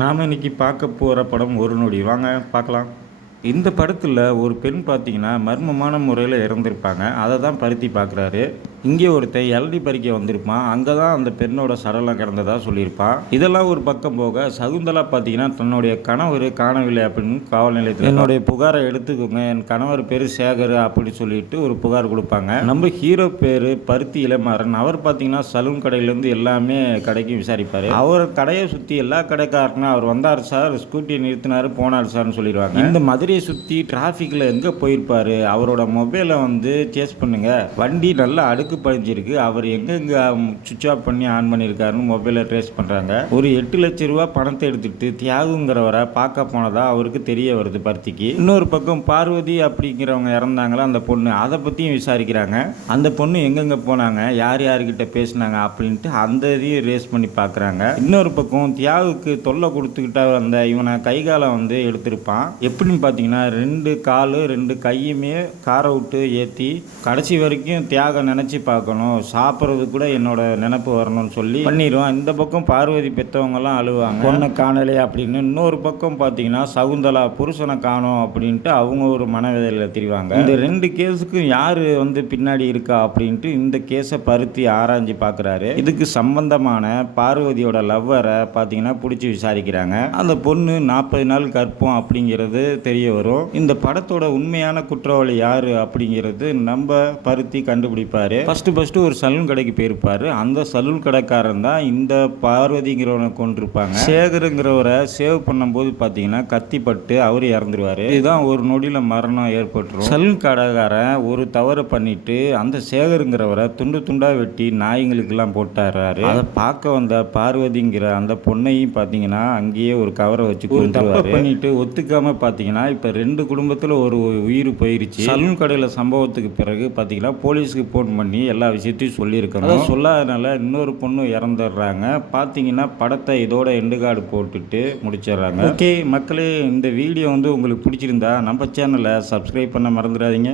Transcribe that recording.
நாம் இன்னைக்கு பார்க்க போகிற படம் ஒரு நொடி வாங்க பார்க்கலாம். இந்த படத்தில் ஒரு பெண் பார்த்தீங்கன்னா மர்மமான முறையில் இறந்துருப்பாங்க. அதை தான் பருத்தி பார்க்குறாரு. இங்கே ஒருத்தன் இளநீ பறிக்க வந்திருப்பான். அங்கே தான் அந்த பெண்ணோட சடலம் கிடந்ததாக சொல்லியிருப்பான். இதெல்லாம் ஒரு பக்கம் போக சகுந்தலா பார்த்தீங்கன்னா தன்னுடைய கணவர் காணவில்லை அப்படின்னு காவல் நிலையத்தில் என்னுடைய புகாரை எடுத்துக்கோங்க, என் கணவர் பேர் சேகர் அப்படின்னு சொல்லிட்டு ஒரு புகார் கொடுப்பாங்க. நம்ம ஹீரோ பேர் பருத்தி இளமாறன். அவர் பார்த்தீங்கன்னா சலூன் கடையிலேருந்து எல்லாமே கடைக்கு விசாரிப்பார். அவர் கடையை சுற்றி எல்லா கடைக்காரனும் அவர் வந்தார் சார், ஸ்கூட்டியை நிறுத்தினார் போனார் சார்னு சொல்லிடுவாங்க. இந்த மதுரையை சுற்றி டிராஃபிக்கில் எங்கே போயிருப்பார், அவரோட மொபைலை வந்து சேஸ் பண்ணுங்க, வண்டி நல்லா அடுக்கு பதிஞ்சிருக்கு, அவர் எங்கெங்க சுவிட்ச் ஆஃப் பண்ணி ஆன் பண்ணியிருக்காருன்னு மொபைலை ட்ரேஸ் பண்ணுறாங்க. ஒரு 8 லட்சம் ரூபா பணத்தை எடுத்துட்டு தியாகுங்கிறவரை பார்க்க போனதா அவருக்கு தெரிய வருது பருத்திக்கு. இன்னொரு பக்கம் பார்வதி அப்படிங்கிறவங்க இறந்தாங்களா அந்த பொண்ணு, அதை பற்றியும் விசாரிக்கிறாங்க. அந்த பொண்ணு எங்கெங்கே போனாங்க, யார் யார்கிட்ட பேசினாங்க அப்படின்ட்டு அந்த இதையும் ரேஸ் பண்ணி பார்க்குறாங்க. இன்னொரு பக்கம் தியாகுக்கு தொல்லை கொடுத்துக்கிட்டா வந்த இவனை கைகாலை வந்து எடுத்திருப்பான். எப்படின்னு பார்த்தீங்கன்னா 2 காலு 2 கையுமே காரை விட்டு ஏற்றி கடைசி வரைக்கும் தியாகம் நினச்சி பார்க்கணும், சாப்பிட்றது கூட என்னோட நினப்பு வரணும்னு சொல்லி பண்ணிடுவோம். இந்த பக்கம் பார்வதி பெற்றவங்கலாம் அழுவாங்க, பொண்ணை காணலையே அப்படின்னு. இன்னொரு பக்கம் பார்த்தீங்கன்னா சகுந்தலா புருஷனை காணோம் அப்படின்ட்டு அவங்க ஒரு மனவேதையில் தெரிவாங்க. இந்த 2 கேஸுக்கும் யார் வந்து பின்னாடி இருக்கா அப்படின்ட்டு இந்த கேஸை பருத்தி ஆராய்ஞ்சு பார்க்குறாரு. இதுக்கு சம்பந்தமான பார்வதியோட லவ்வரை பார்த்தீங்கன்னா பிடிச்சி விசாரிக்கிறாங்க. அந்த பொண்ணு 40 நாள் கற்போம் அப்படிங்கிறது தெரிய வரும். இந்த படத்தோட உண்மையான குற்றவாளி யார் அப்படிங்கிறது நம்ம பருத்தி கண்டுபிடிப்பார். ஃபஸ்ட்டு ஒரு சலூன் கடைக்கு போயிருப்பார். அந்த சலூன் கடைக்காரன் தான் இந்த பார்வதிங்கிறவனை கொண்டிருப்பாங்க. சேகருங்கிறவரை சேவ் பண்ணும்போது பார்த்தீங்கன்னா கத்திப்பட்டு அவர் இறந்துருவார். இதுதான் ஒரு நொடியில் மரணம் ஏற்பட்டுரும். சலூன் கடைக்காரன் ஒரு தவறு பண்ணிட்டு அந்த சேகருங்கிறவரை துண்டு துண்டாக வெட்டி நாய்களுக்கெல்லாம் போட்டாரு. அதை பார்க்க வந்த பார்வதிங்கிற அந்த பொண்ணையும் பார்த்தீங்கன்னா அங்கேயே ஒரு கவரை வச்சு தப்பு பண்ணிட்டு ஒத்துக்காம பார்த்தீங்கன்னா இப்போ 2 குடும்பத்தில் ஒரு உயிர் போயிருச்சு. சலூன் கடையில் சம்பவத்துக்கு பிறகு பார்த்தீங்கன்னா போலீஸுக்கு ஃபோன் பண்ணி எல்லா விஷயத்தையும் சொல்லியிருக்கணும். சொல்லாதனால இன்னொரு பொண்ணு இறந்துடுறாங்க. பார்த்தீங்கன்னா படத்தை இதோட எண்டு கார்டு போட்டுட்டு முடிச்சிடுறாங்க. ஓகே மக்களே, இந்த வீடியோ வந்து உங்களுக்கு பிடிச்சிருந்தா நம்ம சேனலை சப்ஸ்கிரைப் பண்ண மறந்துடாதீங்க.